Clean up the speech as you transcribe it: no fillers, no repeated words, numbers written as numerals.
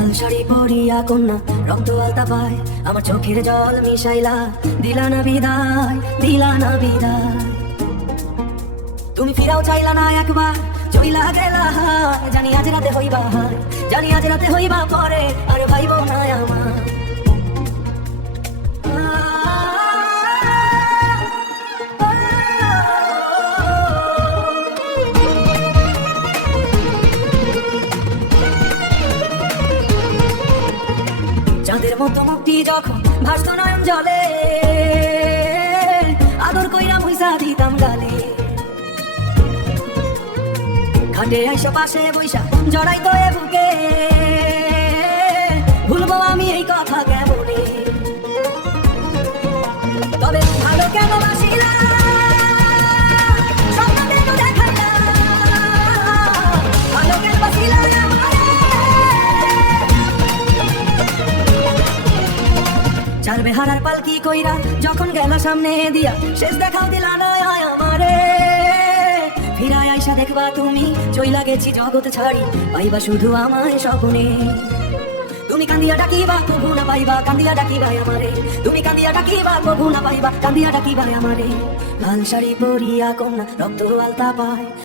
লাল শাড়ি পরিয়া কন্যা রক্ত আলতা পায়, আমার চোখের জল মিশাইলা দিলা না বিদায়, দিলা না বিদায়। তুমি ফিরাও চাইলা না একবার, চইলা গেলা হায়। জানি আজ রাতে হইবা হায়, জানি আজ রাতে হইবা পরে, আর ভাইব না আমার। চাঁদের মতো মুক্তি যখন ভাসত নয়ন জলে, আদর কইরা মুইসা দিতাম গালে। খাটে আইসো পাশে বইসা জড়াই তো এ বুকে, ভুলবো আমি এই কথা কেমনে? তবে ভালো কেন বাসিলা স্বপ্ন কেন দেখাইলা, ভালো কেন বাসিলা আমারে? চার বেহারার পালকি কইরা যখন গেল সামনে দিয়া, শেষ দেখাও দিলা না আমারে। ফিরায় আইসা দেখবা তুমি চইলা গেছি জগৎ ছাড়ি, পাইবা শুধু আমায় স্বপ্নে। তুমি কান্দিয়া ডাকিবা কবু না পাইবা, কান্দিয়া ডাকিবা আমারে। তুমি কান্দিয়া ডাকিবা কবু না পাইবা, কান্দিয়া ডাকিবা আমারে। লাল শাড়ি পরিয়া কন্যা রক্ত আলতা পায়।